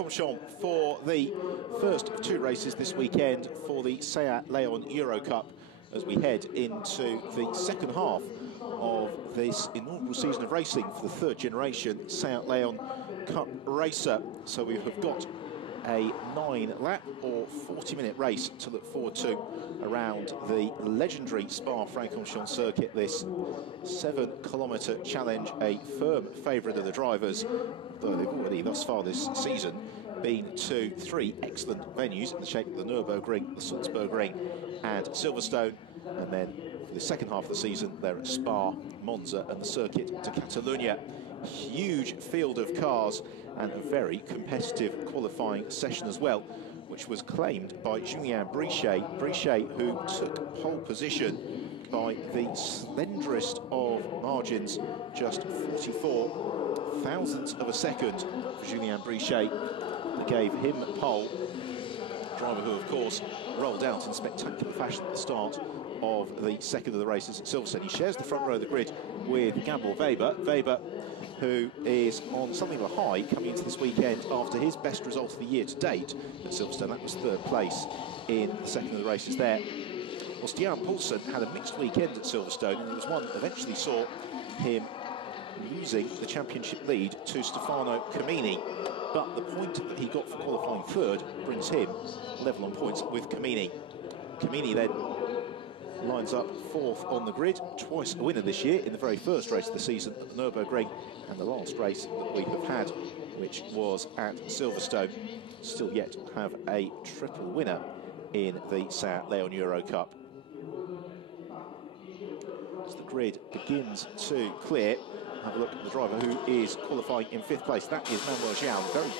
Spa-Francorchamps for the first of two races this weekend for the Seat Leon Eurocup as we head into the second half of this inaugural season of racing for the third generation Seat Leon Cup racer. So we have got a 9-lap or 40-minute race to look forward to around the legendary Spa-Francorchamps circuit. This 7-kilometre challenge, a firm favourite of the drivers, though they've already thus far this season been to three excellent venues in the shape of the Nürburgring, the Salzburgring and Silverstone, and then for the second half of the season they're at Spa, Monza and the Circuit de Catalunya. Huge field of cars and a very competitive qualifying session as well, which was claimed by Julien Brichet. Brichet, who took pole position by the slenderest of margins, just 44 thousandths of a second for Julien Brichet, that gave him pole. Driver who, of course, rolled out in spectacular fashion at the start of the second of the races at Silverstone. He shares the front row of the grid with Gabor Weber. Weber, who is on something of a high coming into this weekend after his best result of the year to date at Silverstone. That was third place in the second of the races there. Well, Stian Poulsen had a mixed weekend at Silverstone, and it was one that eventually saw him losing the championship lead to Stefano Camini. But the point that he got for qualifying third brings him level on points with Camini. Camini then lines up fourth on the grid, twice a winner this year in the very first race of the season at the Nürburgring, and the last race that we have had, which was at Silverstone. Still yet to have a triple winner in the Seat Leon Eurocup. As the grid begins to clear, have a look at the driver who is qualifying in fifth place. That is Manuel João, very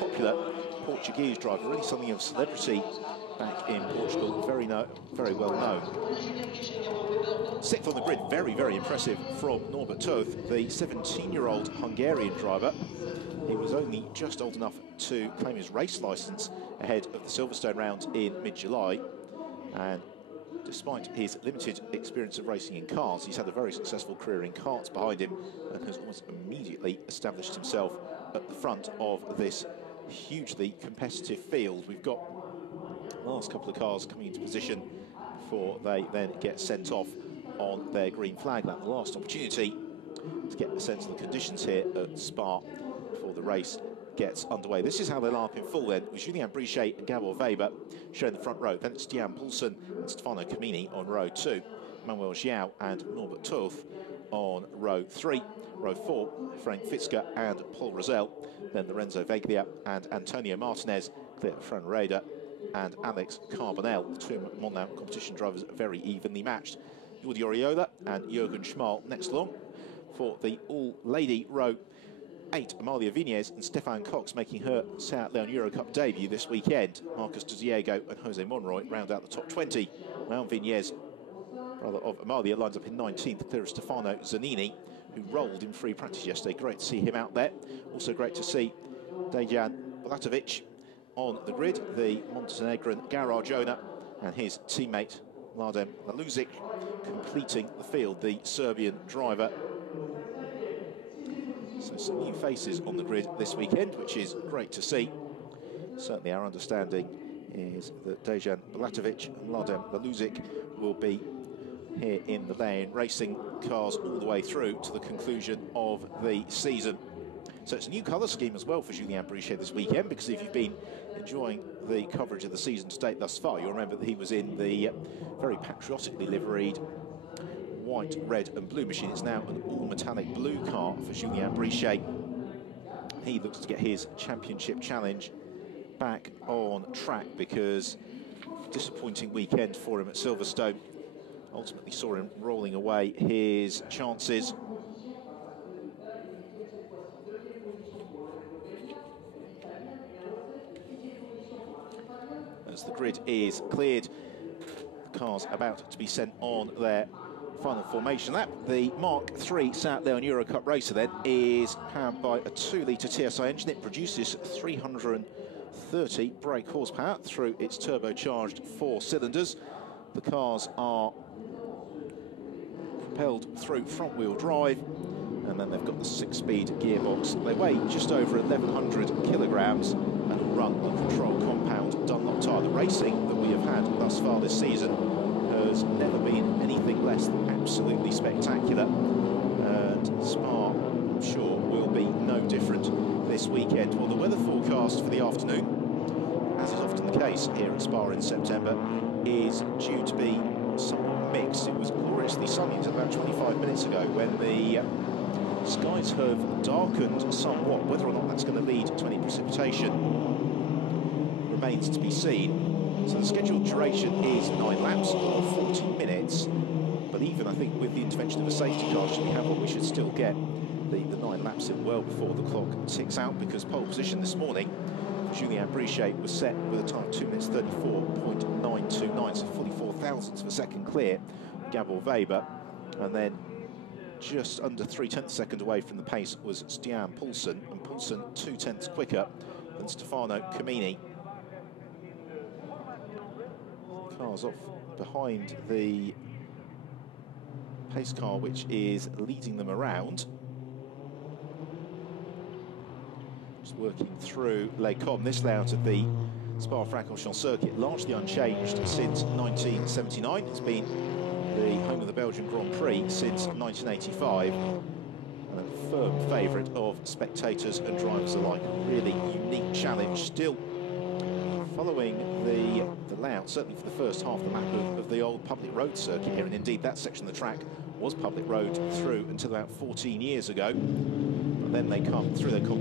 popular Portuguese driver, really something of celebrity back in Portugal, very well known. Sixth on the grid, very, very impressive from Norbert Toth, the 17-year-old Hungarian driver. He was only just old enough to claim his race licence ahead of the Silverstone round in mid-July, and despite his limited experience of racing in cars, he's had a very successful career in karts behind him and has almost immediately established himself at the front of this hugely competitive field. We've got the last couple of cars coming into position before they then get sent off on their green flag lap. The last opportunity to get a sense of the conditions here at Spa before the race gets underway. This is how they line up in full then, with Julien Brichet and Gabor Weber showing the front row. Then it's Stian Poulsen and Stefano Camini on row 2. Manuel João and Norbert Toth on row 3. Row 4, Frank Fitzger and Paul Rosell. Then Lorenzo Veglia and Antonio Martinez, Claire Franreda and Alex Carbonell. The two Monmouth competition drivers are very evenly matched. Jordi Oriola and Jürgen Schmal next along. For the all-lady row 8, Amalia Vinez and Stefan Cox making her Seat Leon Eurocup debut this weekend. Marcus de Diego and Jose Monroy round out the top 20. Raul Vinez, brother of Amalia, lines up in 19th, clear of Stefano Zanini, who rolled in free practice yesterday. Great to see him out there. Also great to see Dejan Bulatovic on the grid, the Montenegrin Garage owner, and his teammate Mladen Laluzic completing the field, the Serbian driver. So some new faces on the grid this weekend, which is great to see. Certainly our understanding is that Dejan Bulatovic and Mladen Laluzic will be here in the lane, racing cars all the way through to the conclusion of the season. So it's a new colour scheme as well for Julien Brichet this weekend, because if you've been enjoying the coverage of the season to date thus far, you'll remember that he was in the very patriotically liveried white, red and blue machine. It's now an all-metallic blue car for Julien Brichet. He looks to get his championship challenge back on track, because disappointing weekend for him at Silverstone ultimately saw him rolling away his chances. As the grid is cleared, the car's about to be sent on their final formation lap. The Mark III Seat Leon Eurocup racer then is powered by a 2-litre TSI engine. It produces 330 brake horsepower through its turbocharged 4 cylinders. The cars are propelled through front-wheel drive And then they've got the 6-speed gearbox. They weigh just over 1,100 kilograms and will run a control compound Dunlop tyre. The racing that we have had thus far this season has never been anything less than absolutely spectacular. And Spa, I'm sure, will be no different this weekend. Well, the weather forecast for the afternoon, as is often the case here at Spa in September, is due to be somewhat mixed. It was gloriously sunny until about 25 minutes ago when the skies have darkened somewhat. Whether or not that's going to lead to any precipitation remains to be seen. So the scheduled duration is 9 laps or 40 minutes. But even, I think, with the intervention of a safety car, should we have what we should still get the 9 laps in well before the clock ticks out, because pole position this morning, Julien Brichet was set with a time of 2 minutes 34.929, so fully 4 thousandths of a second clear Gabor Weber, and then just under 0.3 seconds away from the pace was Stian Poulsen, and Poulsen 0.2 quicker than Stefano Camini. Cars off behind the pace car which is leading them around. Just working through Les Combes, this layout of the Spa-Francorchamps circuit, largely unchanged since 1979. It's been the home of the Belgian Grand Prix since 1985, and a firm favourite of spectators and drivers alike. A really unique challenge, still following the layout, certainly for the first half of the lap of the old public road circuit here, and indeed that section of the track was public road through until about 14 years ago. And then they come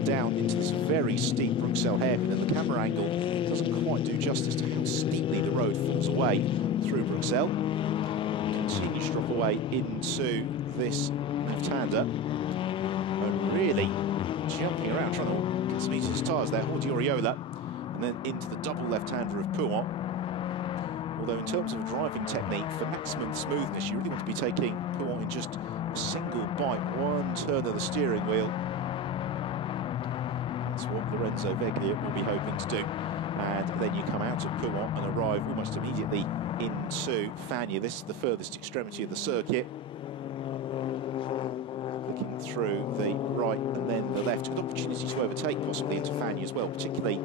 down into this very steep Bruxelles hairpin, and the camera angle doesn't quite do justice to how steeply the road falls away through Bruxelles. Continues to drop away into this left-hander, and really jumping around, trying to get some each of his tyres there, Jordi Oriola, and then into the double left-hander of Pouin. Although in terms of driving technique, for maximum smoothness, you really want to be taking Pouin in just a single bite, one turn of the steering wheel. That's what Lorenzo Veglia will be hoping to do. And then you come out of Pouin and arrive almost immediately into Fagnes. This is the furthest extremity of the circuit. Looking through the right and then the left. Good opportunity to overtake possibly into Fagnes as well, particularly the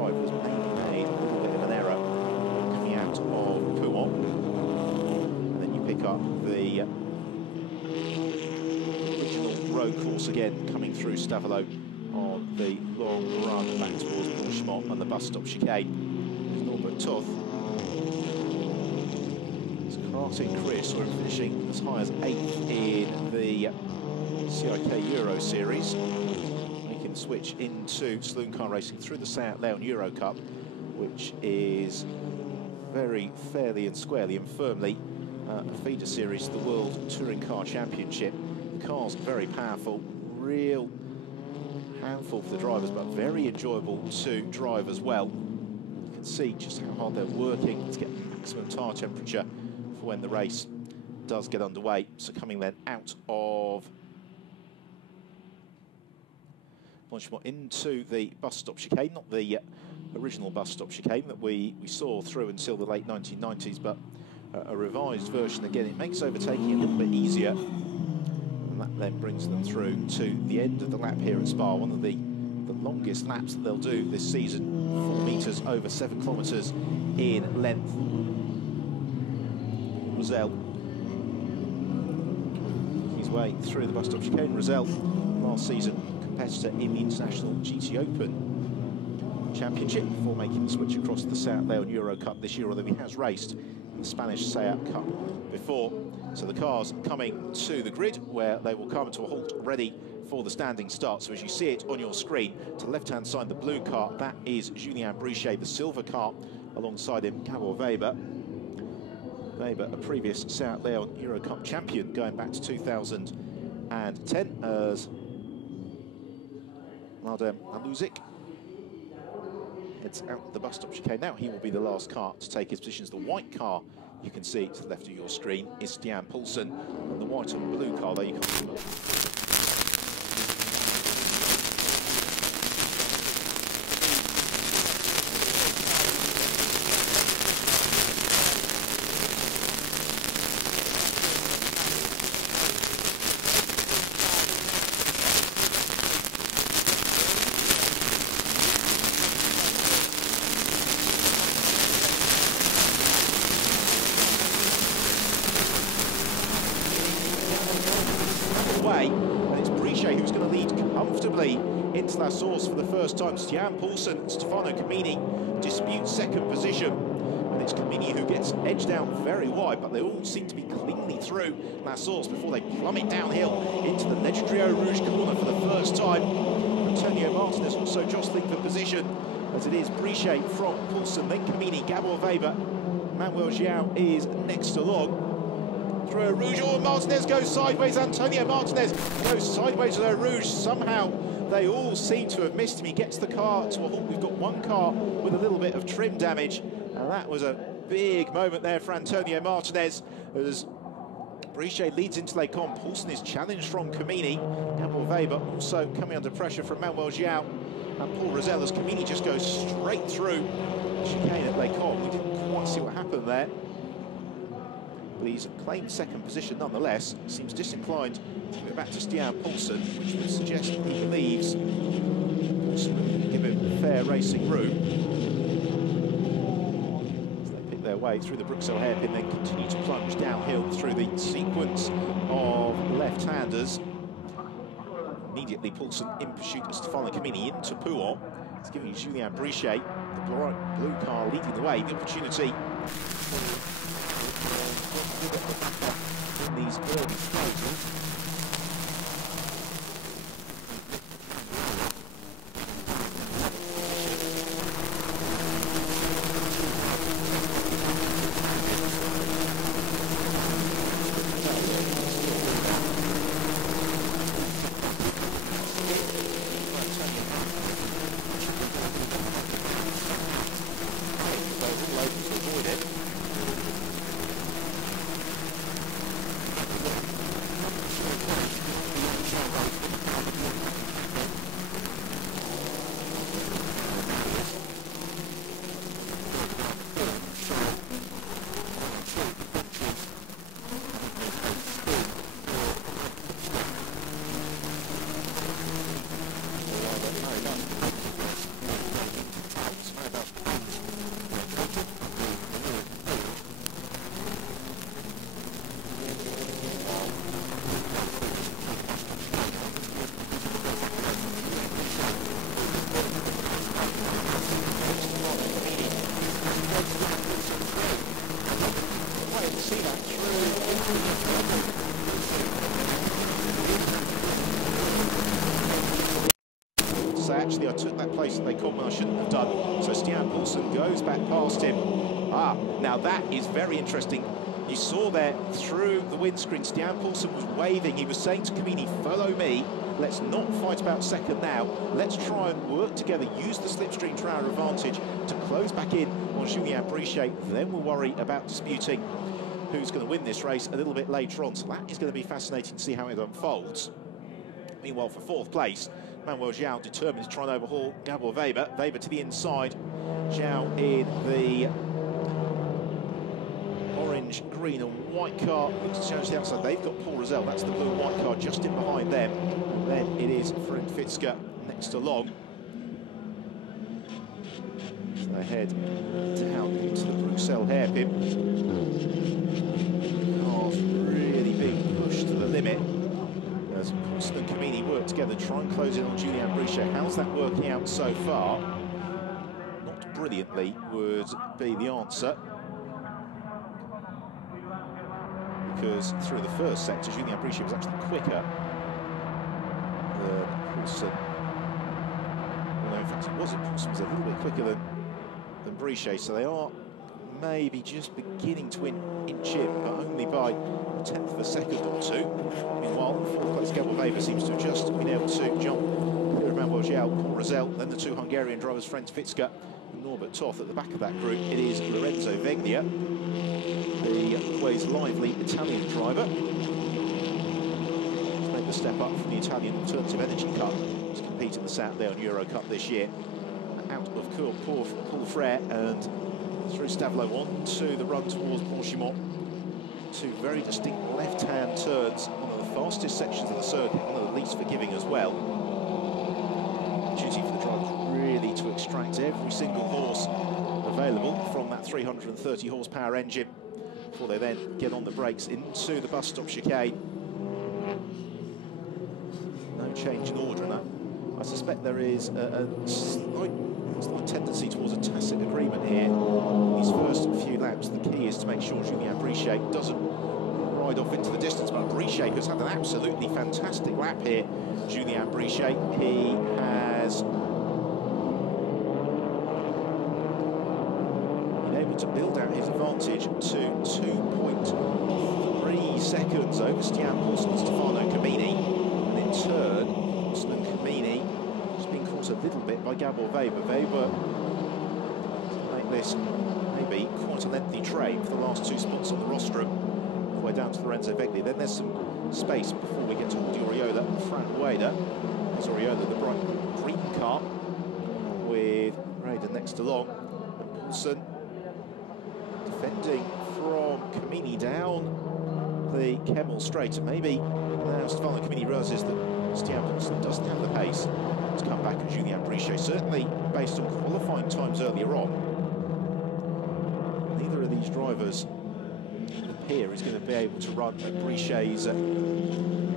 arrival has maybe made a little bit of an error coming out of Pouin. And then you pick up the original road course again, coming through Stavelot on the long run back towards Blanchemont and the bus stop chicane. There's Norbert Toth. Karate career saw him finishing as high as 8th in the CIK Euro Series, making the switch into saloon car racing through the Seat Leon Eurocup, which is very fairly and squarely and firmly a feeder series to the World Touring Car Championship. The car's very powerful, real handful for the drivers, but very enjoyable to drive as well. You can see just how hard they're working to get maximum tyre temperature for when the race does get underway. So coming then out of Blanchemont into the bus stop chicane, not the original bus stop chicane that we saw through until the late 1990s, but a revised version again. It makes overtaking a little bit easier, and that then brings them through to the end of the lap here at Spa, one of the longest laps that they'll do this season, 4 metres over 7 kilometres in length. Rosell, his way through the bus stop chicane. Rosell, last season competitor in the International GT Open Championship, before making the switch across the Seat Leon Eurocup this year, although he has raced in the Spanish Seat Cup before. So the cars coming to the grid, where they will come to a halt ready for the standing start. So as you see it on your screen, to the left-hand side, the blue car, that is Julien Brichet, the silver car, alongside him, Gabor Weber. Weber, a previous Seat Leon Eurocup champion going back to 2010 as Mladен Aluzic heads out the bus stop chicane. Now he will be the last car to take his positions. The white car you can see to the left of your screen is Stian Poulsen, and the white and blue car there you can see. quickly into La Source for the first time. Stian Poulsen and Stefano Camini dispute second position. And it's Camini who gets edged out very wide, but they all seem to be cleanly through La Source before they plummet downhill into the legendary Eau Rouge corner for the first time. Antonio Martinez also jostling for position, as it is Brichet from Poulsen, then Camini, Gabor Weber. Manuel João is next along. Through Eau Rouge, oh, Martinez goes sideways. Antonio Martinez goes sideways with Eau Rouge. Somehow they all seem to have missed him. He gets the car to a halt. We've got one car with a little bit of trim damage. And that was a big moment there for Antonio Martinez, as Brichet leads into Les Combes. Poulsen is challenged from Camini. Gabor Weber also coming under pressure from Manuel João and Paul Rosell, as Camini just goes straight through chicane at Les Combes. We didn't quite see what happened there, but he's claimed second position nonetheless. Seems disinclined to give it back to Stian Poulsen, which would suggest he believes Poulsen will give him fair racing room. Their way through the Bruxelles hairpin, then continue to plunge downhill through the sequence of left-handers. Immediately Poulsen in pursuit of Stefano Camini into Pouhon. It's giving Julien Brichet, the blue car, leading the way. The opportunity in these early stages. Actually, I took that place that they called when I shouldn't have done. So Stian Poulsen goes back past him. Now that is very interesting. You saw there through the windscreen, Stian Poulsen was waving. He was saying to Camini, follow me. Let's not fight about second now. Let's try and work together, use the slipstream to our advantage to close back in on Julien Brichet. Then we'll worry about disputing who's going to win this race a little bit later on. So that is going to be fascinating to see how it unfolds. Meanwhile, for fourth place, Manuel João determined to try and overhaul Gabor Weber. Weber to the inside. João in the orange, green and white car. Looks to challenge the outside. They've got Paul Rosell. That's the blue and white car just in behind them. And then it is Ferenc Fitzger next along. So they head down into the Bruxelles hairpin. Cars really being pushed to the limit. As Poulsen and Camini work together, try and close in on Julien Brichet. How's that working out so far? Not brilliantly would be the answer, because through the first sector, Julien Brichet was actually quicker than Poulsen. Although in fact it wasn't. Poulsen was a little bit quicker than Brichet, so they are maybe just beginning to inch in, but only by a tenth of a second or two. Meanwhile, fourth place Gabor Weber seems to have just been able to jump here of Manuel João, Paul Rosell, then the two Hungarian drivers, Ferenc Fitzger and Norbert Toth. At the back of that group, it is Lorenzo Veglia, the always lively Italian driver. He's made the step up from the Italian Alternative Energy Cup to compete in the Saturday on Eurocup this year. Out of Paul Frere and through Stavelot on to the run towards Francorchamps. Two very distinct left-hand turns, one of the fastest sections of the circuit, one of the least forgiving as well. Duty for the drivers really to extract every single horse available from that 330 horsepower engine before they then get on the brakes into the bus stop chicane. No change in order, and I suspect there is a slight tendency towards a tacit agreement here. These first few laps, the key is to make sure Julien Brichet doesn't ride off into the distance, but Brichet has had an absolutely fantastic lap here. Julien Brichet, he has been able to build out his advantage to 2.3 seconds over Stian Poulsen and Stefano Camini, and in turn, Poulsen and Camini has been caught a little bit by Gabor Weber. Weber make this maybe quite a lengthy train for the last two spots on the rostrum, all the way down to Lorenzo Vegli. Then there's some space before we get to Jordi Oriola and Fran Rueda. There's Oriola, the bright green car, with Raiden next along. Poulsen defending from Camini down the Kemmel straight, and maybe now Stefano Camini realises that Stian Poulsen doesn't have the pace to come back at Julien Brichet, certainly based on qualifying times earlier on. Neither of these drivers appear is going to be able to run at Brichet's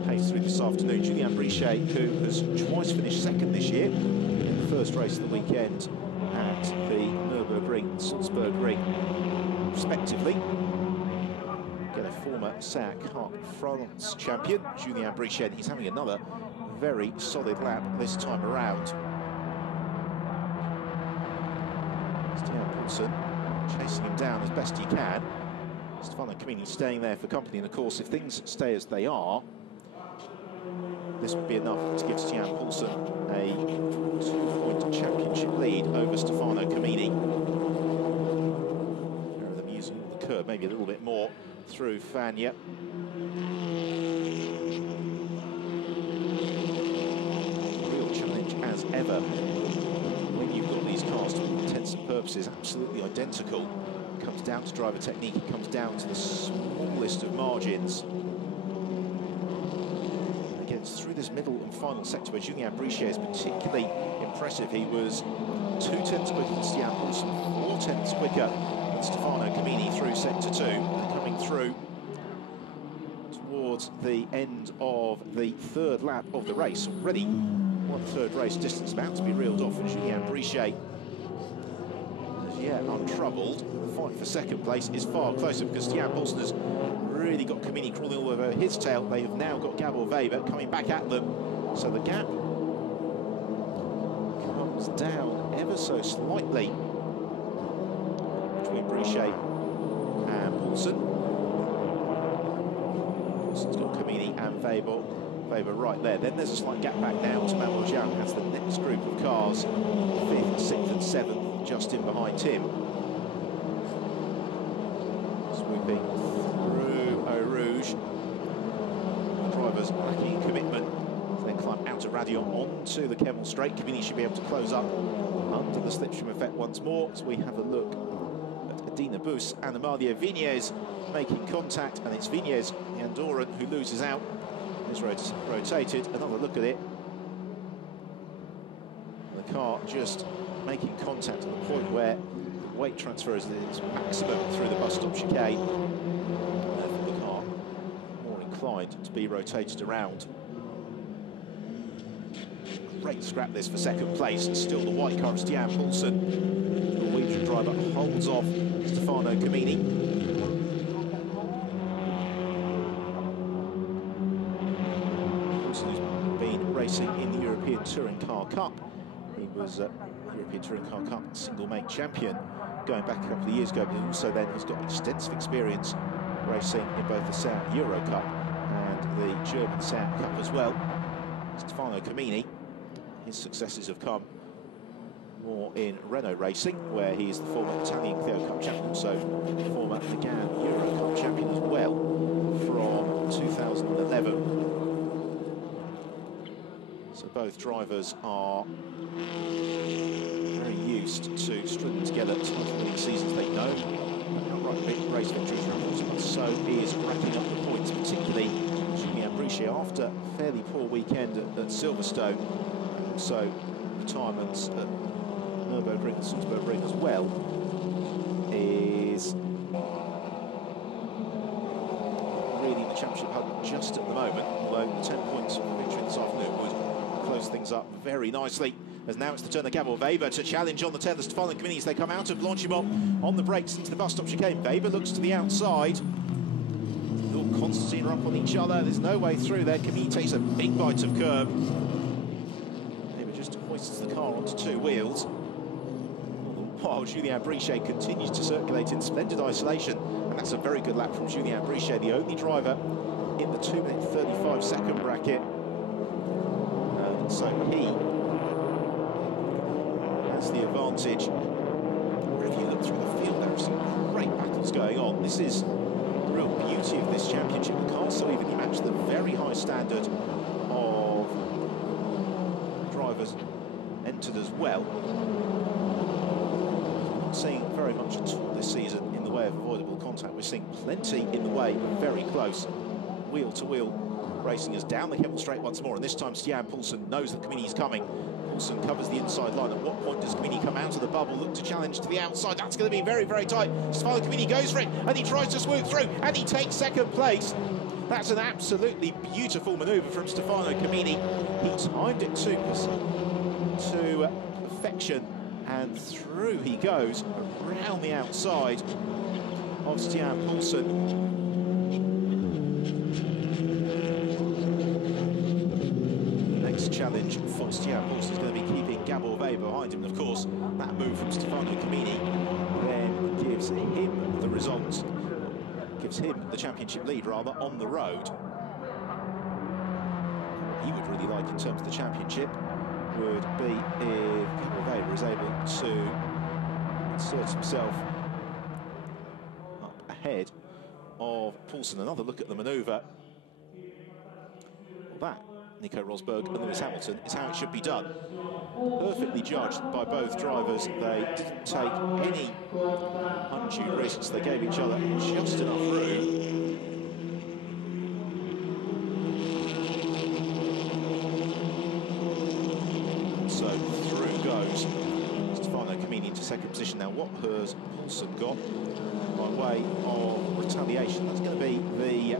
pace through this afternoon. Julien Brichet, who has twice finished second this year in the first race of the weekend at the Nürburgring and Salzburg-Ring, respectively. Again, a former Spa-Francorchamps champion, Julien Brichet. He's having another very solid lap this time around. Stian Poulsen chasing him down as best he can. Stefano Camini staying there for company, and of course, if things stay as they are, this would be enough to give Stian Poulsen a 2-point championship lead over Stefano Camini. There are them using the curve, maybe a little bit more through Fagnes. Real challenge as ever when you've got these cars, to all intents and purposes, absolutely identical. It comes down to driver technique, it comes down to the smallest of margins. Again, it's through this middle and final sector where Julien Brichet is particularly impressive. He was 2 tenths quicker than Stian Poulsen, 4 tenths quicker than Stefano Camini through sector 2. They're coming through towards the end of the third lap of the race. Already one-third race distance about to be reeled off, and Julien Brichet, as yet untroubled. The fight for second place is far closer because Stian Poulsen has really got Camini crawling all over his tail. They have now got Gabor Weber coming back at them, so the gap comes down ever so slightly between Brichet and Poulsen. Poulsen's got Camini and Weber right there. Then there's a slight gap back down to Manuel Zhang as the next group of cars, 5th, 6th and 7th, just in behind him. Swooping through Eau Rouge. The drivers lacking commitment. Then climb out of Radion onto the Kemmel straight. Camini should be able to close up under the slipstream effect once more, as we have a look at Adina Bus and Amalia Vignez making contact, and it's Vignez, the Andorran, who loses out. Is rotated. Another look at it. The car just making contact at the point where the weight transfer is at its maximum through the bus stop chicane. Therefore, the car more inclined to be rotated around. Great scrap this for second place. Still the white car of Stian Poulsen. The Norwegian driver holds off Stefano Camini. Racing in the European Touring Car Cup. He was European Touring Car Cup single make champion going back a couple of years ago, but also then has got extensive experience racing in both the Seat Eurocup and the German Seat Cup as well. Stefano Camini, his successes have come more in Renault racing, where he is the former Italian Clio Cup champion, also former Megane Eurocup champion as well from 2011. So both drivers are very used to stringing together title-winning seasons. They know outright race victories are important, but so is racking up the points, particularly Julien Brichet after a fairly poor weekend at Silverstone, and also retirements at Nürburgring and Salzburg-Ring as well, is really in the championship hunt just at the moment, although 10 points of victory this afternoon would close things up very nicely. As now it's the turn of Gabor Weber to challenge on the tether. Spa-Francorchamps, they come out of Blanchimont on the brakes into the bus stop chicane. Weber looks to the outside. Constantine are up on each other. There's no way through there. Camille takes a big bite of curb. Weber just hoists the car onto two wheels. While Julien Brichet continues to circulate in splendid isolation. And that's a very good lap from Julien Brichet, the only driver in the 2-minute 35-second bracket. And so he has the advantage. If you look through the field, there are some great battles going on. This is the real beauty of this championship. The cars so evenly match, the very high standard of drivers entered as well. Not seeing very much at all this season in the way of avoidable contact. We're seeing plenty in the way, very close, wheel-to-wheel racing us down the Himmel straight once more, and this time Stian Poulsen knows that Camini is coming. Poulsen covers the inside line. At what point does Camini come out of the bubble, look to challenge to the outside? That's going to be very, very tight. Spa-Francorchamps goes for it, and he tries to swoop through, and he takes second place. That's an absolutely beautiful manoeuvre from Spa-Francorchamps. He timed it to perfection, and through he goes around the outside of Stian Poulsen. Challenge for Stian Poulsen is going to be keeping Gabor Weber behind him. And of course, that move from Spa-Francorchamps then gives him the results, gives him the championship lead, rather, on the road. What he would really like in terms of the championship would be if Gabor Weber is able to insert himself up ahead of Poulsen. Another look at the manoeuvre. That, Nico Rosberg and Lewis Hamilton, is how it should be done. Perfectly judged by both drivers. They didn't take any undue risks. They gave each other just enough room. So through goes Spa-Francorchamps into second position. Now what has Poulsen got by way of retaliation? That's going to be the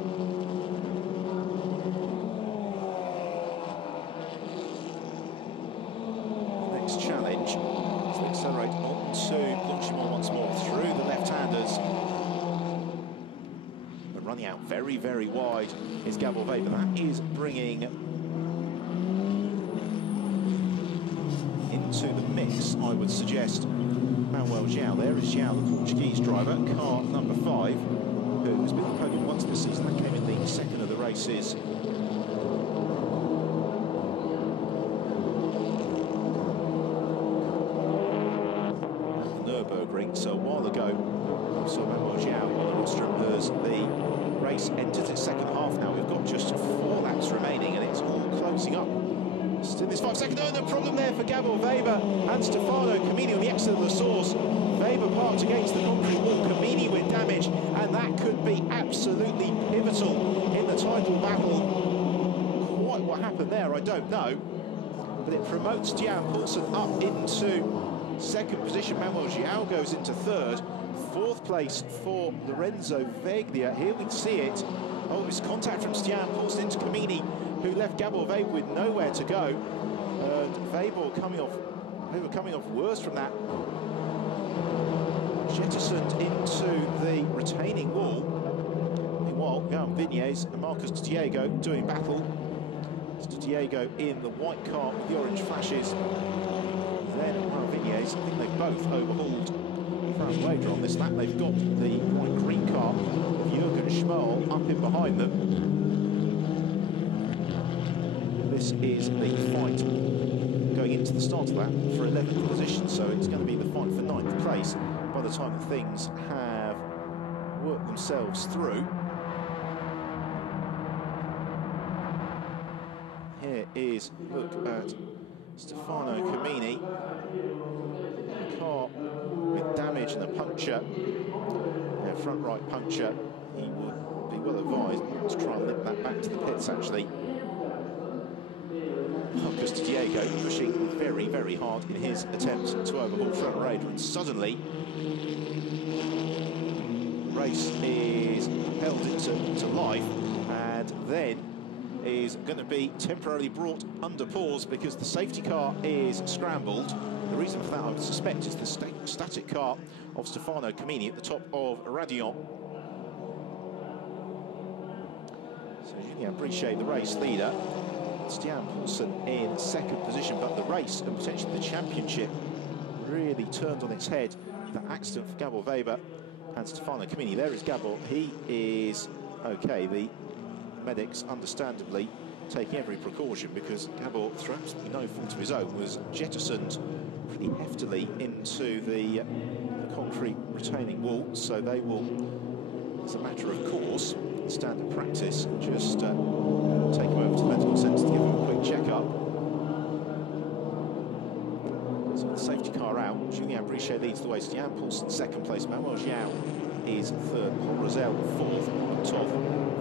challenge to accelerate onto Blanchimont once more through the left-handers. But running out very, very wide is Gabor Weber. That is bringing into the mix, I would suggest, Manuel João. There is João, the Portuguese driver, car number 5, who has been on the podium once this season. That came in the second of the races. So a while ago, we saw Manuel João on the rostrum as the race enters its second half. Now we've got just 4 laps remaining, and it's all closing up. Still this 5 second. Oh, no problem there for Gabor Weber and Spa-Francorchamps on the exit of the source. Weber parked against the concrete wall, Camini with damage, and that could be absolutely pivotal in the title battle. Quite what happened there, I don't know, but it promotes Stian Poulsen up into second position. Manuel João goes into third. 4th place for Lorenzo Veglia. Here we see it. Oh, this contact from Stian Poulsen into Camini, who left Gabor Weber with nowhere to go. And Weber coming off worse from that. Jettisoned into the retaining wall. Meanwhile, João Vignes and Marcus Diego doing battle. Diego in the white car with the orange flashes. Then Vignes, I think they've both overhauled Frank Wader on this lap. They've got the white-green car with Jürgen Schmerl up in behind them. This is the fight going into the start of that for 11th position, so it's going to be the fight for 9th place by the time that things have worked themselves through. Here is look at Spa-Francorchamps, a car with damage and a puncture, a front right puncture. He would be well advised to try and limp that back to the pits, actually. Marcus Diego pushing very, very hard in his attempt to overhaul Frank Raider, and suddenly the race is propelled into life, and then is going to be temporarily brought under pause because the safety car is scrambled. The reason for that, I would suspect, is the static car of Stefano Camini at the top of Radion. So Julien Brichet, the race leader. Stian Paulsen in second position, but the race and potentially the championship really turned on its head. The accident for Gabor Weber and Stefano Camini. There is Gabor. He is okay. The medics, understandably, taking every precaution because Gabor, through absolutely no fault of his own, was jettisoned pretty heftily into the concrete retaining wall. So they will, as a matter of course, standard practice, just take him over to the medical centre to give him a quick check-up. So the safety car out, Julien Brichet leads the way, Stian Paulsen second place, Manuel João is third, Paul Rosell fourth, on top,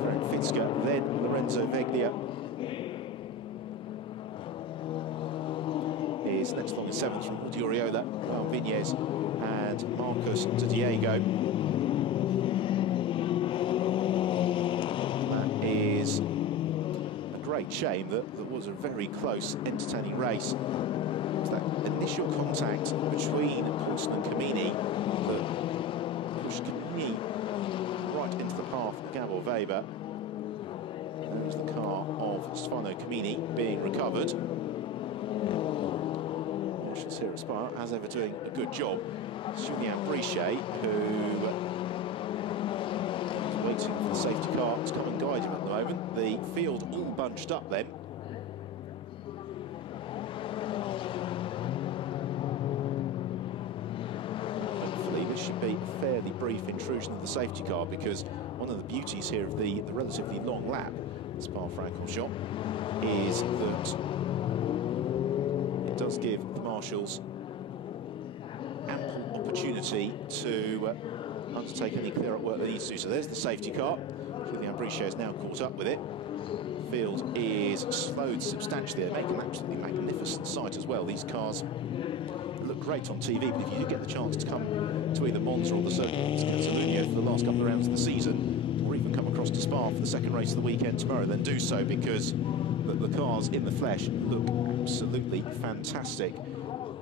Frank Fitzger, then Lorenzo Veglia is next along in seventh from Uriola, Juan Viñez and Marcus de Diego. That is a great shame that there was a very close, entertaining race. That initial contact between Paulsen and Camini that pushed Camini right into the path of Gabor Weber. There's the car of Stefano Camini being recovered. Marshals here at Spa, as ever, doing a good job. Julien Brichet, who is waiting for the safety car to come and guide him at the moment. The field all bunched up then. Should be a fairly brief intrusion of the safety car, because one of the beauties here of the relatively long lap Spa-Francorchamps is that it does give the marshals ample opportunity to undertake any clear-up work they need to do. So there's the safety car. Julien Brichet is now caught up with it. The field is slowed substantially. They make an absolutely magnificent sight as well. These cars look great on TV, but if you do get the chance to come to either Monza or the circuit of Catalunya for the last couple of rounds of the season, or even come across to Spa for the second race of the weekend tomorrow, then do so, because the cars in the flesh look absolutely fantastic.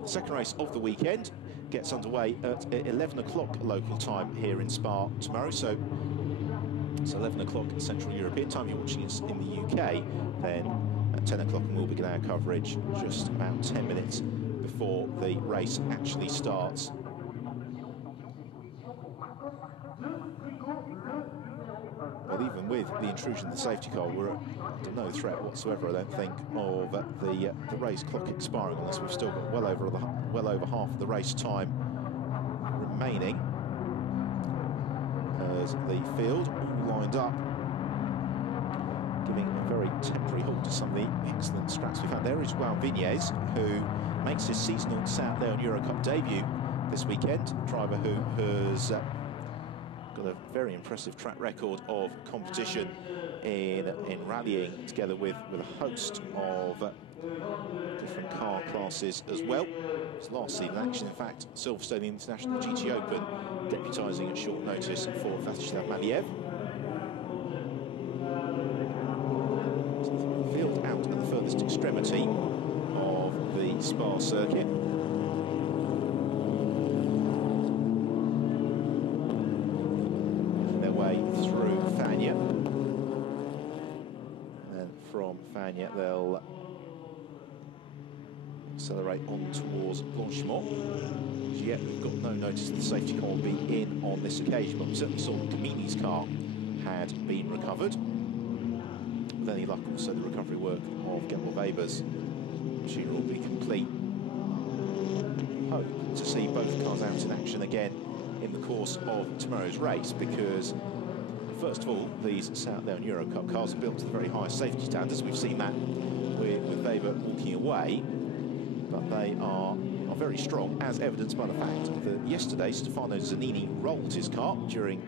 The second race of the weekend gets underway at 11 o'clock local time here in Spa tomorrow, so it's 11 o'clock Central European time. You're watching it in the UK, then at 10 o'clock and we'll begin our coverage just about 10 minutes before the race actually starts. Well, even with the intrusion of the safety car, we're under no threat whatsoever, I don't think, of the race clock expiring on us. We've still got well over half of the race time remaining, as the field all lined up, giving a very temporary halt to some of the excellent scraps we found. There is Juan Viñez, who makes his seasonal South Leon Eurocup debut this weekend. A driver who has got a very impressive track record of competition in rallying, together with a host of different car classes as well. His last season action, in fact, Silverstone International GT Open, deputising at short notice for Vladislav Maliev. Field out at the furthest extremity of the Spa circuit. Their way through Fagnes. And from Fagnes they'll accelerate on towards Blanchimont. Yet we've got no notice that the safety car will be in on this occasion, but we certainly saw that Camini's car had been recovered. With any luck, also the recovery work of Gabor Weber's machine will be complete. Hope to see both cars out in action again in the course of tomorrow's race, because first of all, these South Leon Eurocup cars are built to the very highest safety standards. We've seen that with Weber walking away, but they are very strong, as evidenced by the fact that yesterday Stefano Zanini rolled his car during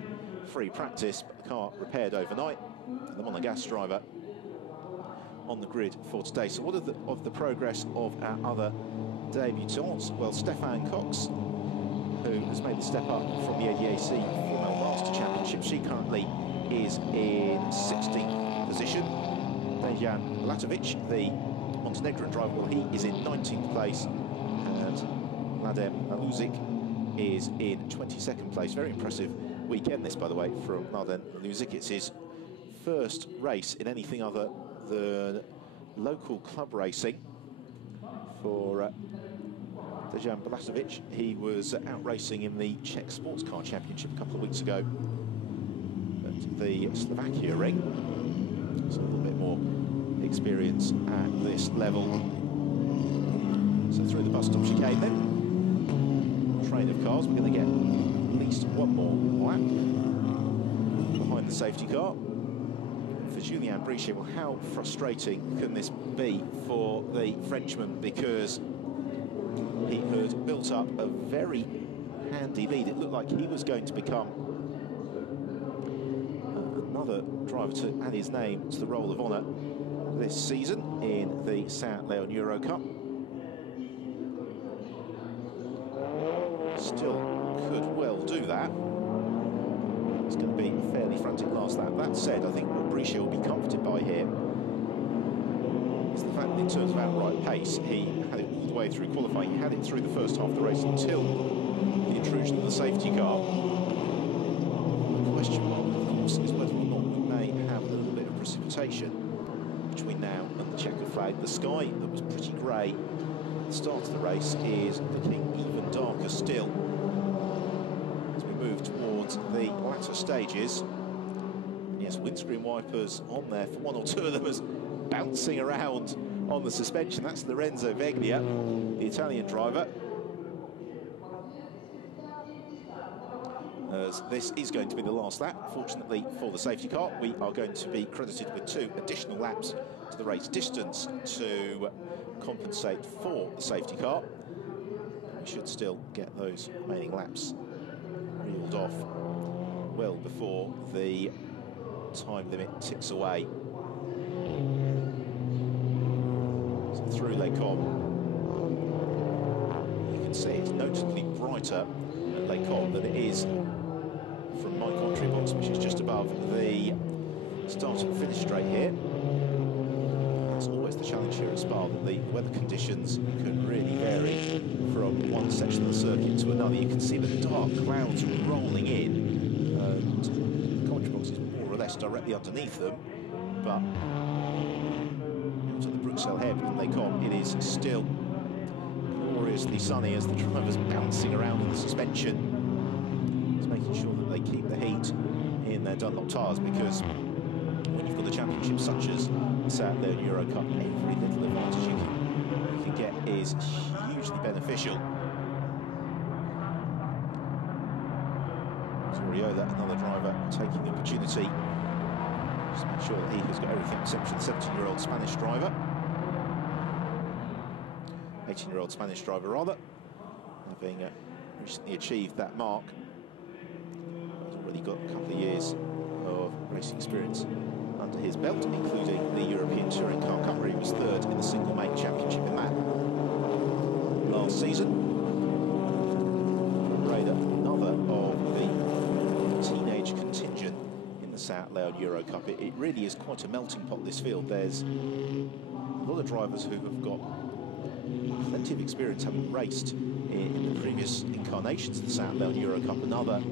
free practice, but the car repaired overnight, and the monogas driver on the grid for today. So what of the progress of our other debutants? Well, Stéphane Cox, who has made the step up from the ADAC Formel Master Championship, she currently is in 16th position. Dejan Latovic, the Montenegrin driver, well, he is in 19th place, and Mladen Aluzic is in 22nd place. Very impressive weekend this, by the way, from Mladen Aluzic. It's his first race in anything other than local club racing for Dejan Balašević. He was out racing in the Czech Sports Car Championship a couple of weeks ago at the Slovakia ring. So a little bit more experience at this level. So through the bus stop chicane then, train of cars, we're going to get at least one more lap behind the safety car. For Julien Brichet, well, how frustrating can this be for the Frenchman, because he had built up a very handy lead. It looked like he was going to become another driver to add his name to the Roll of Honour this season in the Saint Leon Eurocup. Still could well do that. It's going to be a fairly frantic last lap. That said, I think what Brichet will be comforted by here is the fact that in terms of outright pace, he had it all the way through qualifying. He had it through the first half of the race until the intrusion of the safety car. The question, of course, is whether or not we may have a little bit of precipitation between now and the checker flag. The sky that was pretty grey at the start of the race is looking even darker still as we move towards the latter stages. And yes, windscreen wipers on there for one or two of them as bouncing around on the suspension. That's Lorenzo Veglia, the Italian driver. As this is going to be the last lap, fortunately for the safety car, we are going to be credited with 2 additional laps to the race distance to compensate for the safety car. We should still get those remaining laps reeled off well before the time limit ticks away. So through Les Combes, you can see it's noticeably brighter at Les Combes than it is from my commentary box, which is just above the start and finish straight here. That's always the challenge here at Spa, that the weather conditions can really vary from one section of the circuit to another. You can see the dark clouds rolling in, and the commentary box is more or less directly underneath them, but to the Bruxelles Heb and Les Combes, it is still gloriously sunny as the driver's bouncing around in the suspension. It's making sure that they keep the heat in their Dunlop tyres, because when you've got a championship such as the Saint Leon Eurocup, every little advantage you can get is hugely beneficial. Toriola, another driver, taking the opportunity just to make sure that he has got everything except for the 17-year-old Spanish driver. 18-year-old Spanish driver, rather, having recently achieved that mark. He's already got a couple of years of racing experience under his belt, including the European Touring Car Cup, where he was 3rd in the single make championship in that last season. Raider, another of the teenage contingent in the Saint Leon Eurocup. It really is quite a melting pot, this field. There's a lot of drivers who have got plenty of experience, having raced in the previous incarnations of the Saint Leon Eurocup, another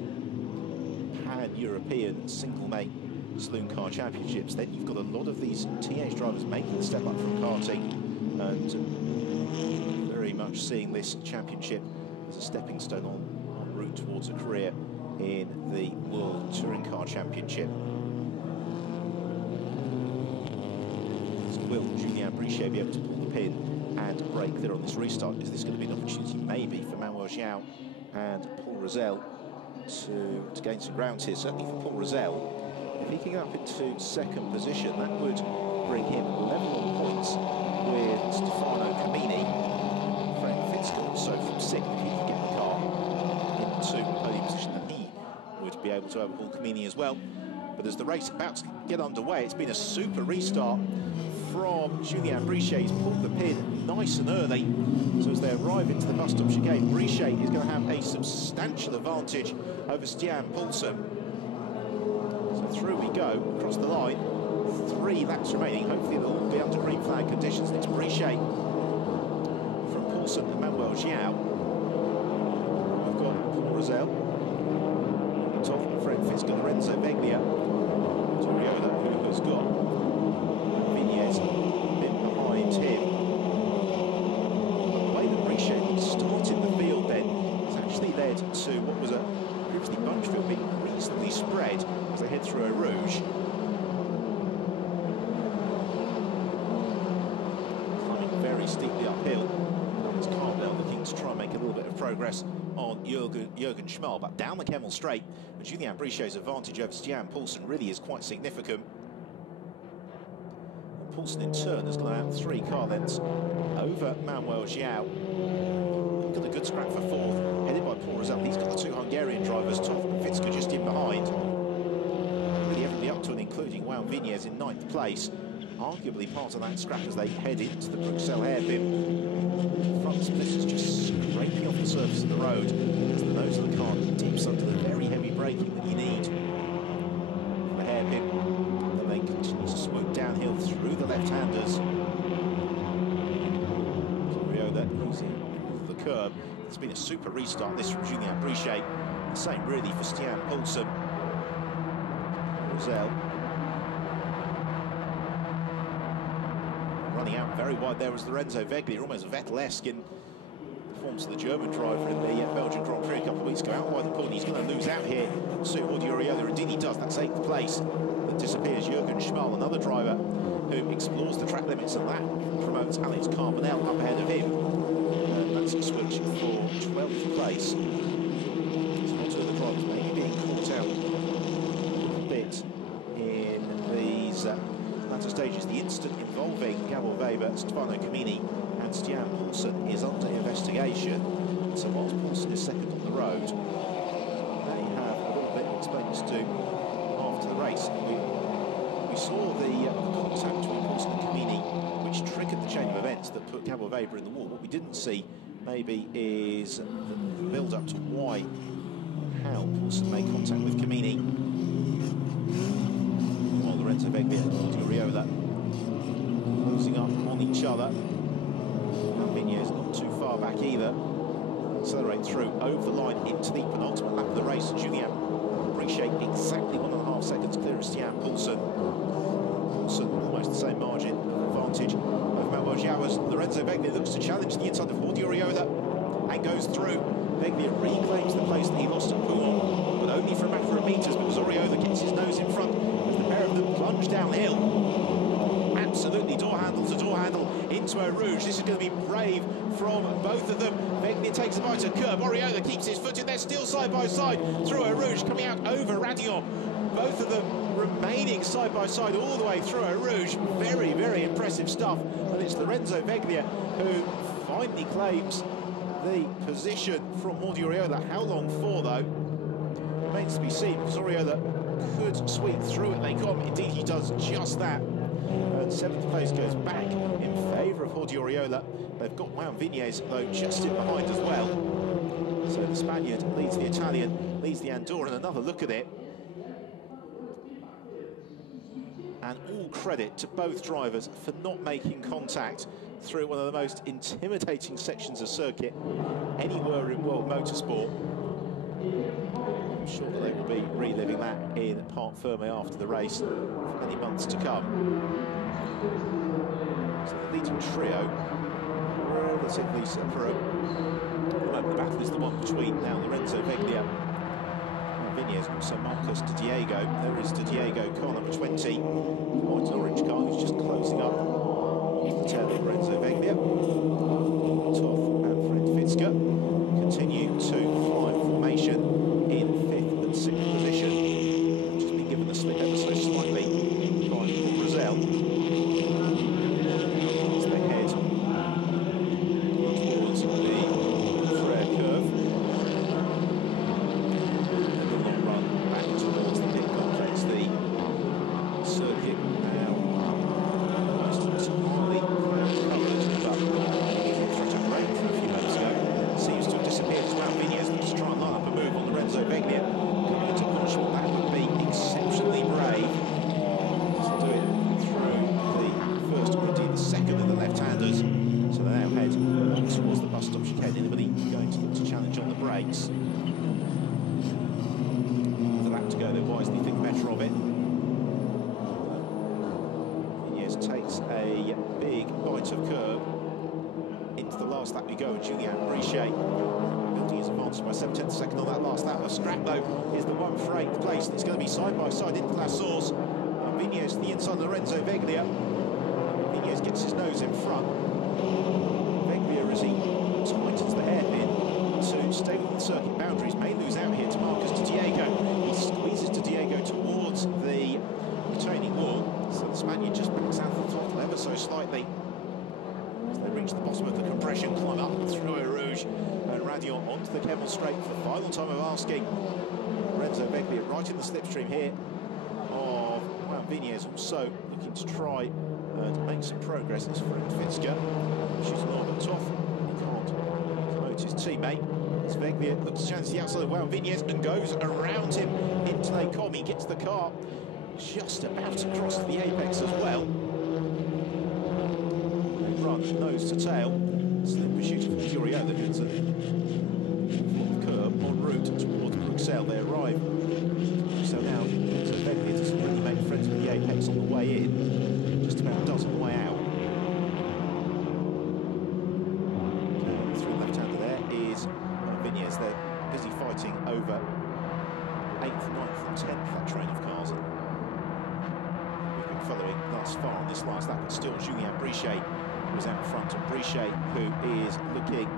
pan-European single-make saloon car championships. Then you've got a lot of these teenage drivers making the step up from karting and very much seeing this championship as a stepping stone en route towards a career in the World Touring Car Championship. So will Julien Brichet be able to pull the pin and break there on this restart? Is this going to be an opportunity maybe for Manuel João and Paul Rosell to gain some ground here? Certainly for Paul Rosell, if he can get up into 2nd position, that would bring him level on points with Stefano Camini. Frank Fitzgerald also from 6th, if he can get the car into a podium position, then he would be able to overhaul Camini as well. But as the race is about to get underway, it's been a super restart from Julien Brichet. He's pulled the pin nice and early. So as they arrive into the bus stop chicane, Brichet is going to have a substantial advantage over Stian Poulsen. So through we go, across the line, 3 laps remaining. Hopefully they'll be under green flag conditions. It's Brichet from Paulson and Manuel Giao. We've got Paul Rosell, Toff, Fred Fitzgerald, Lorenzo Veglia, Toriola, who has got Vignes in behind him. The way that Brichet started the field then has actually led to what was a previously bunch field being reasonably spread as they head through Eau Rouge. Climbing very steeply uphill. It's Carmel looking to try and make a little bit of progress on Jürgen Schmal, but down the Kemmel Straight, Julien Brichet's advantage over Stian Poulsen really is quite significant. And Poulsen in turn has gone out 3 car lengths over Manuel Giao. Got a good scrap for 4th, headed by Paul Rosell. He's got the 2 Hungarian drivers, Toff and Fitzka, just in behind. Really everybody up to and including Wout Vignes in 9th place. Arguably part of that scrap as they head into the Bruxelles hairpin. Front splitters just scraping off the surface of the road as the nose of the car dips under the very heavy braking that you need for the hairpin. And then continues to swoop downhill through the left-handers. Toriola using the curb. It's been a super restart this from Julien Brichet. The same really for Stian Poulsen. Rosell running out very wide there was Lorenzo Veglia, almost Vettel-esque in the forms of the German driver in the Belgian Grand Prix a couple of weeks ago. Out wide the corner, he's going to lose out here. Sue Oriola, indeed he does. That's 8th place. That disappears Jürgen Schmal, another driver who explores the track limits, and that promotes Alex Carbonell up ahead of him. And that's a switch for 12th place. So one, 2 of the drivers maybe being caught out a bit in these latter stages. The incident involving Gabor Weber, Stefano Camini and Stian Poulsen is under investigation. So whilst Poulsen is 2nd on the road, they have a little bit of explainers to do after the race. We saw the contact between Poulsen and Camini, which triggered the chain of events that put Gabor Weber in the wall. What we didn't see maybe is the build-up to why and how Poulsen made contact with Camini. While Lorenzo Veglia and Oriola closing up on each other. Vignes not too far back either. Accelerate through over the line into the penultimate lap of the race. Julien Brichet exactly 1.5 seconds clear of Stian Poulsen. Poulsen almost the same margin of advantage over Manuel Giao as Lorenzo Veglia looks to challenge the inside of Oriola and goes through. Veglia reclaims the place that he lost at Poulon, but only for a matter of metres because Oriola gets his nose in front as the pair of them plunge downhill. Absolutely door handle to door handle into Eau Rouge. This is going to be brave from both of them. Veglia takes a bite of curb. Oriola keeps his foot in there, still side by side through Eau Rouge, coming out over Radillon. Both of them remaining side by side all the way through Eau Rouge. Very, very impressive stuff. And it's Lorenzo Veglia who finally claims the position from Oriola. How long for, though, remains to be seen, because Oriola could sweep through at Les Combes. Indeed, he does just that. And 7th place goes back in favour of Oriola. They've got Wout Vignes, though, just in behind as well. So the Spaniard leads the Italian, leads the Andorran. Another look at it. And all credit to both drivers for not making contact through one of the most intimidating sections of circuit anywhere in world motorsport. I'm sure that they will be reliving that in Parc Ferme after the race for many months to come. So the leading trio, relatively separate. The battle is the one between now Lorenzo Veglia and Vignes, also Marcos De Diego. There is De Diego, car number 20, white and orange car, who's just closing up the tail of Lorenzo Veglia. Toff and Fred Fitzka continue to fly formation in 5th and 6th position. They've just been given the slip ever so slightly by Paul Rosell as they head towards the Frere curve. And the long run back towards the pit complex. The circuit now almost entirely cloud covered, but threat of rain from a few moments ago seems to have disappeared as well. Vignes brakes. With a lap to go, they wisely think better of it. Yes, takes a big bite of curb. Into the last lap we go, and Julien Brichet building his advantage by 7/10 of a second on that last lap. A scrap, though, is the one for 8th place. It's going to be side by side into La Source. Vignes to the inside, Lorenzo Veglia. Vignes gets his nose in front. Veglia, as he tightens the hairpin to stay within the circuit boundaries, may lose out here to Marcus de Diego. He squeezes de Diego towards the retaining wall, so the Spaniard just backs out of the throttle ever so slightly. As they reach the bottom of the compression, climb up through Eau Rouge, and Radion onto the Kemmel Straight for the final time of asking. Lorenzo Veglia right in the slipstream here of Juan Vignes, also looking to try and make some progress. His friend Fitzger shoots Norbert Toth. He can't promote his teammate. As Veglia looks to chance the outside of Juan Vignes and goes around him into Les Combes. He gets the car just about to cross the apex as well. They run nose to tail. Slim pursuit from Eurocup that gets a curb en route towards Bruxelles. They arrive. So now, so Veglia doesn't really make friends with the apex on the way in, just about does on the way out. Through left-hander there is Vignes. They're busy fighting over 8th, 9th and 10th, that train of cars. We've been following thus far on this last lap, but still Julien Brichet was out front, and Brichet, who is looking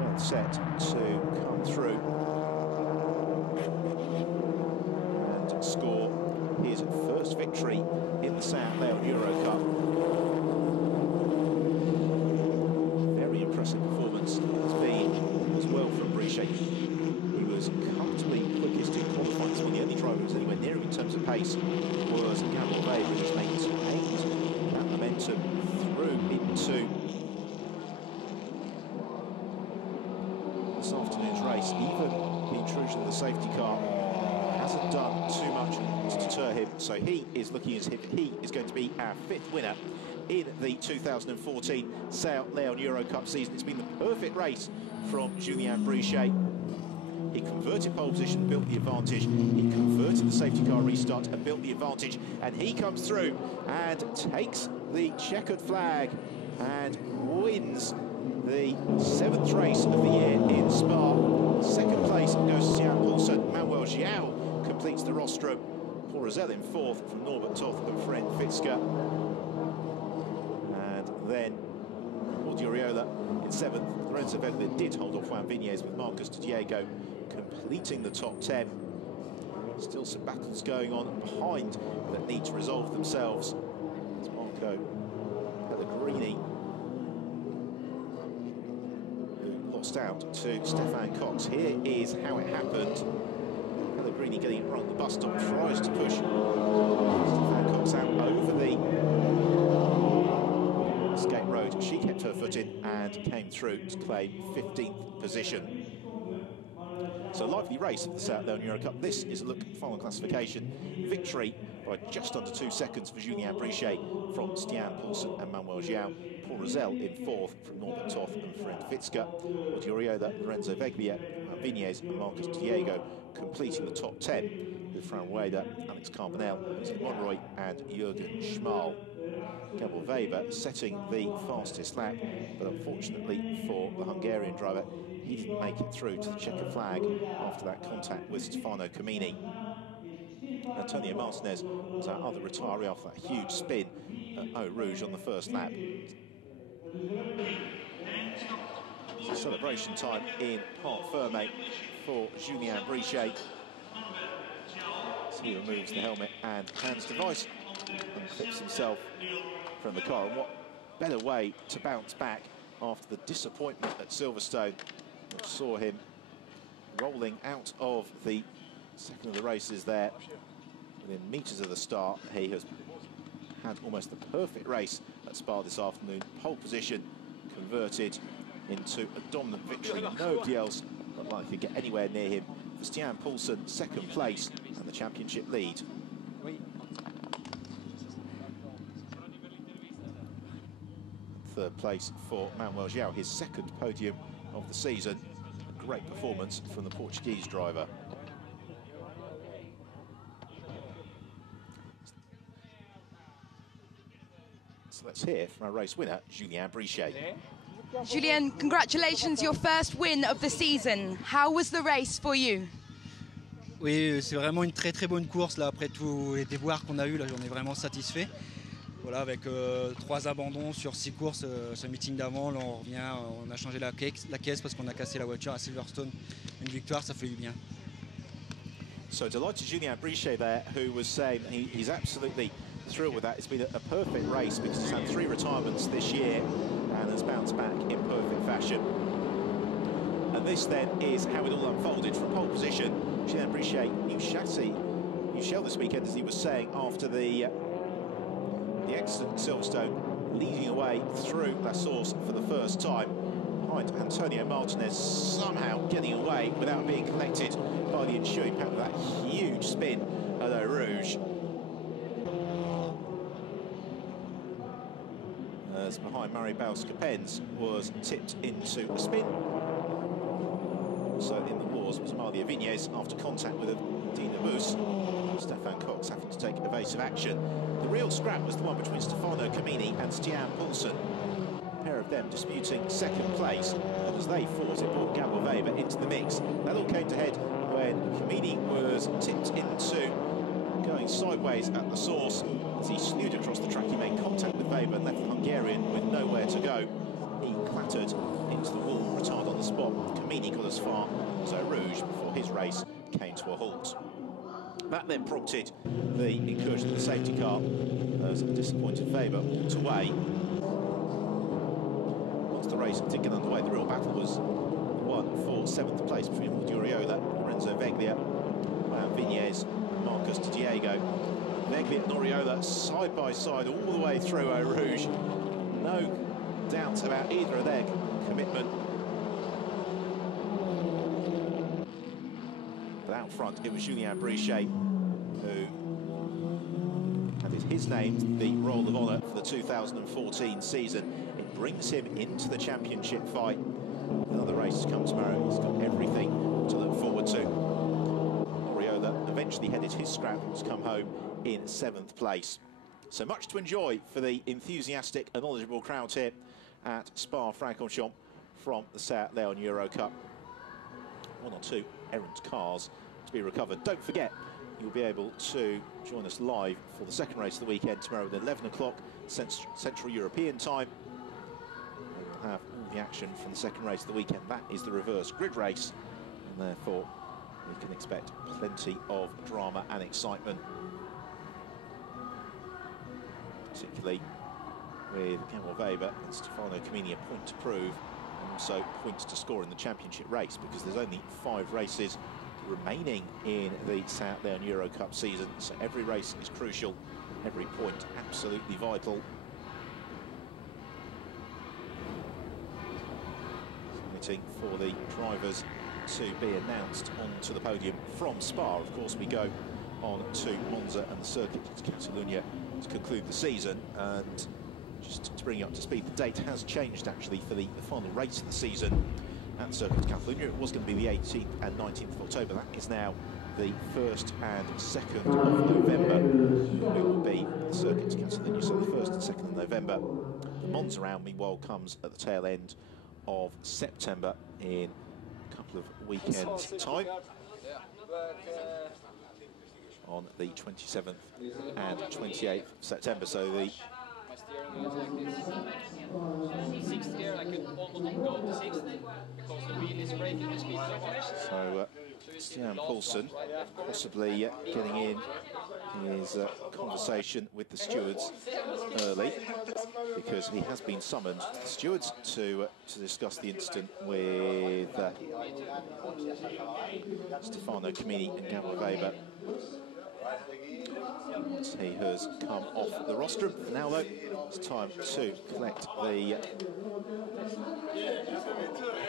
well set to come through and score his first victory in the Seat Leon Eurocup. Very impressive performance has been as well from Brichet. He was comfortably quickest in qualifying. When the only driver who was anywhere near him in terms of pace was Gabor Weber, who just maintained that momentum through into this afternoon's race. Even the intrusion of the safety car hasn't done too much to deter him, so he is looking as if he is going to be our 5th winner in the 2014 Seat Leon Eurocup season. It's been the perfect race from Julien Brichet. He converted pole position, built the advantage. He converted the safety car restart and built the advantage. And he comes through and takes the checkered flag and wins the 7th race of the year in Spa. 2nd place goes to Stian Poulsen. Manuel Giao completes the rostrum. Paul Rosell in 4th from Norbert Toth and Fred Fitzger. And then Orduriola in 7th. Lorenzo Veglia did hold off Juan Vignes, with Marcus de Diego completing the top 10. Still some battles going on behind that need to resolve themselves. It's Marco Pellegrini, who lost out to Stefan Cox. Here is how it happened. Pellegrini getting it right on the bus stop, tries to push Stefan Cox out over the skate road. She kept her foot in and came through to claim 15th position. So lively race of the Seat Leon Eurocup. This is a look at final classification. Victory by just under 2 seconds for Julien Brichet from Stian Poulsen and Manuel Giao. Paul Rosell in 4th from Norbert Toth and Fred Fitzger. Orduriola, Lorenzo Veglia, Vignes and Marcus Diego completing the top 10, with Fran Weder, Alex Carbonell, Jose Monroy and Jürgen Schmal. Gabor Weber setting the fastest lap, but unfortunately for the Hungarian driver, he didn't make it through to the checkered flag after that contact with Stefano Comini. Antonio Martinez was our other retiree after that huge spin at Eau Rouge on the first lap. So celebration time in Parc Fermé for Julien Brichet. So he removes the helmet and hands device and clips himself from the car. And what better way to bounce back after the disappointment at Silverstone, which saw him rolling out of the second of the races there. Within metres of the start, he has had almost the perfect race at Spa this afternoon. Pole position converted into a dominant victory. Nobody else looked like he could get anywhere near him. For Stian Poulsen, 2nd place and the championship lead. 3rd place for Manuel Giao, his 2nd podium of the season. A great performance from the Portuguese driver. So let's hear from our race winner, Julien Brichet. Julien, congratulations, your first win of the season. How was the race for you? Oui, c'est vraiment une très bonne course là. Après tous les déboires qu'on a eu là, j'en ai vraiment satisfait. Voilà, avec 3 abandons sur 6 courses, ce meeting d'avant, là on revient, on a changé la caisse parce qu'on a cassé la voiture à Silverstone. Une victoire, ça fait du bien. So delighted Julien Brichet there, who was saying he's absolutely thrilled with that. It's been a perfect race because he's had 3 retirements this year and has bounced back in perfect fashion. And this then is how it all unfolded. From pole position, Julien Brichet, new chassis, new shell this weekend, as he was saying after the accident at Silverstone, leading away through La Source for the first time. Behind Antonio Martinez, somehow getting away without being collected by the ensuing pack of that huge spin at Eau Rouge. As behind Murray Baus-Capens was tipped into a spin. So in the wars was Amalia Vignes after contact with Dina Bus. Stefan Cox having to take evasive action. The real scrap was the one between Stefano Camini and Stian Poulsen. A pair of them disputing second place, and as they fought, it brought Gabor Weber into the mix. That all came to head when Camini was tipped into going sideways at the source. As he slewed across the track, he made contact with Weber and left the Hungarian with nowhere to go. He clattered into the wall, retired on the spot. Camini got as far as Eau Rouge before his race came to a halt. That then prompted the incursion of the safety car as a disappointed Weber walked away. Once the race did get underway, the real battle was won for 7th place between Duriola, Lorenzo Veglia, and Vignes, Marcus Diego. Veglia and Oriola side by side all the way through Eau Rouge. No doubt about either of their commitment. But out front, it was Julien Brichet who handed his name the Roll of Honour for the 2014 season. It brings him into the championship fight. Another race to come tomorrow. He's got everything to look forward to. Oriola eventually headed his scrap and has come home in 7th place. So much to enjoy for the enthusiastic and knowledgeable crowd here at Spa-Francorchamps from the Seat Leon Eurocup. 1 or 2 errant cars to be recovered. Don't forget, you'll be able to join us live for the second race of the weekend tomorrow at 11 o'clock Central European time. We'll have all the action from the second race of the weekend. That is the reverse grid race, and therefore we can expect plenty of drama and excitement, particularly with Gabor Weber and Stefano Camini a point to prove, and also points to score in the championship race, because there's only 5 races remaining in the Seat Leon Eurocup season, so every race is crucial, every point absolutely vital. Waiting for the drivers to be announced onto the podium from Spa. Of course, we go on to Monza and the circuit to Catalunya to conclude the season. And just to bring you up to speed, the date has changed actually for the final race of the season at the circuit to Catalunya. It was going to be the 18th and 19th of October. That is now the 1st and 2nd of November. It will be the circuit to Catalunya, so the 1st and 2nd of November. The Monza round, meanwhile, comes at the tail end of September in a couple of weekends' time, on the 27th and 28th of September. So the sixth gear, I could almost not go to 6th because the wheel is braking the speed so much. So Stian Poulsen possibly getting in his conversation with the stewards early, because he has been summoned to the stewards to discuss the incident with Stefano Camini and Gabor Weber. Once he has come off the rostrum. Now though, it's time to collect the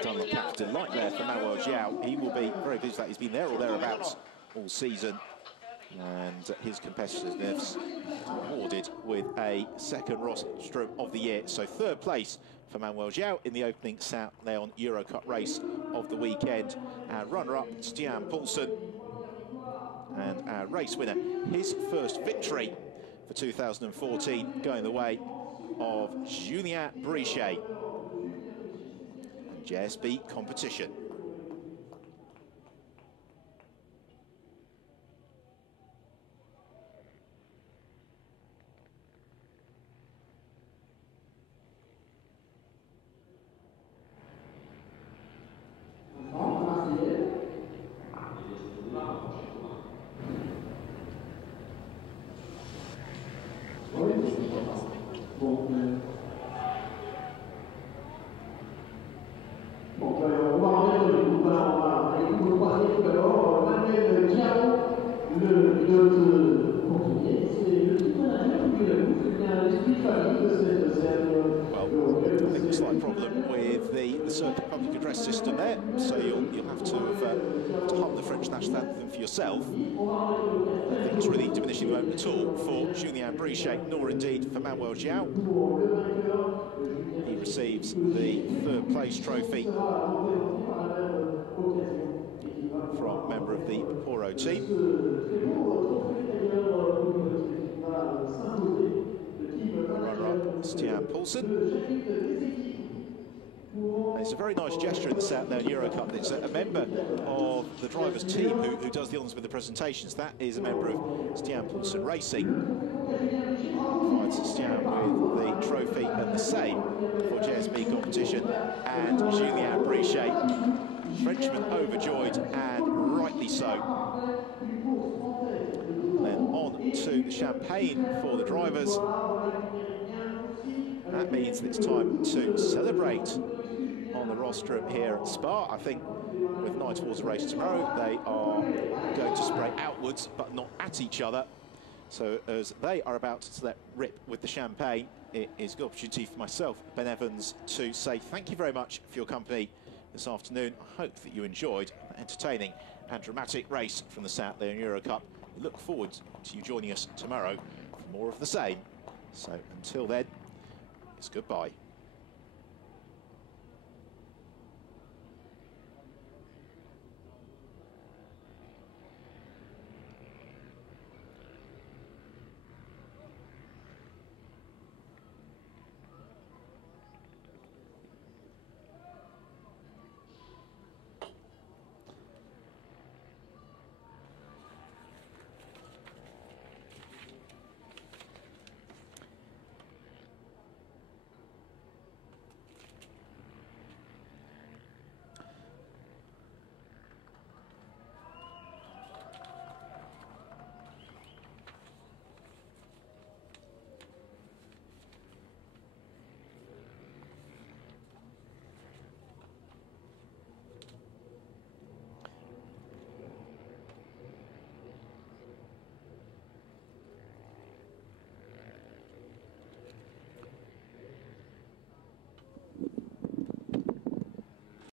Dunlop captain light there for Manuel João. He will be very pleased that he's been there or thereabouts all season. and his competitiveness rewarded with a second rostrum of the year. So third place for Manuel João in the opening St. Leon Eurocup race of the weekend. Our runner-up, Stian Poulsen, and our race winner, his first victory for 2014, going the way of Julien Brichet. And JSB competition. Slight problem with the circuit public address system there, so you'll have to hum the French national anthem for yourself. I don't think it's really diminishing the moment at all for Julien Brichet, nor indeed for Manuel João. He receives the third place trophy from a member of the Poro team. Runner-up, Stian Poulsen. And it's a very nice gesture in the St. Leon Eurocup. It's a member of the driver's team who does the honours with the presentations. That is a member of Stian Poulsen Racing. Provides Stian with the trophy and the same for JSB competition. And Julien Brichet, Frenchman overjoyed, and rightly so. Then on to the champagne for the drivers. That means it's time to celebrate on the rostrum here at Spa. I think with an eye towards the race tomorrow, they are going to spray outwards but not at each other. So as they are about to let rip with the champagne, it is a good opportunity for myself, Ben Evans, to say thank you very much for your company this afternoon. I hope that you enjoyed an entertaining and dramatic race from the St. Leon Eurocup. We look forward to you joining us tomorrow for more of the same. So until then, it's goodbye.